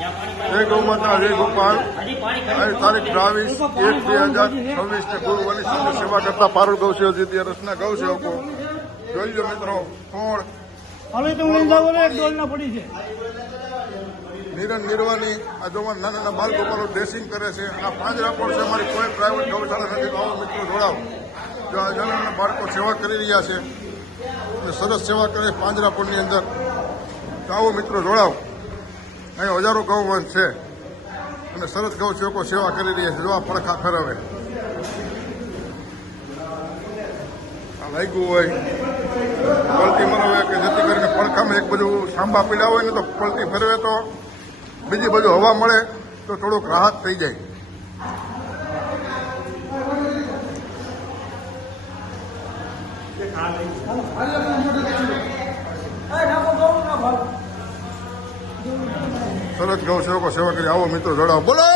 જય ગૌ માતા, જય ગોપાલ. તારીખ 22/1/2026 ગુરુવારની સાથે સેવા કરતા પારુલ ગૌસેવક દ્વિતીય રસના ગૌસેવકો જોઈ લો મિત્રો. કોણ નિરન નિર્વાની આ જોવા નાના નાના બાલ ગોપાલો ડ્રેસિંગ કરે છે. આ પાંજરાપોળ છે, અમારી કોઈ પ્રાઇવેટ ગૌશાળા નથી. આવો મિત્રો જોડાવ. જો આ નાના નાના બાળકો સેવા કરી રહ્યા છે અને સરસ સેવા કરે પાંજરાપોળની અંદર. તો આવો મિત્રો જોડાવ. અહીં હજારો ગૌવંશ છે અને સરસ ગૌ સેવકો સેવા કરી રહ્યા છે. જો આ પડખા ખરાવે આ લાગ્યું હોય પલટી મરાવે કે જેથી કરીને પડખામાં એક બાજુ સાંભા પીડા હોય ને તો પલટી ફેરવે તો બીજી બાજુ હવા મળે તો થોડુંક રાહત થઈ જાય. સરસ ગૌ સેવકો સેવા કરી. આવો મિત્રો જોડાવો. બોલો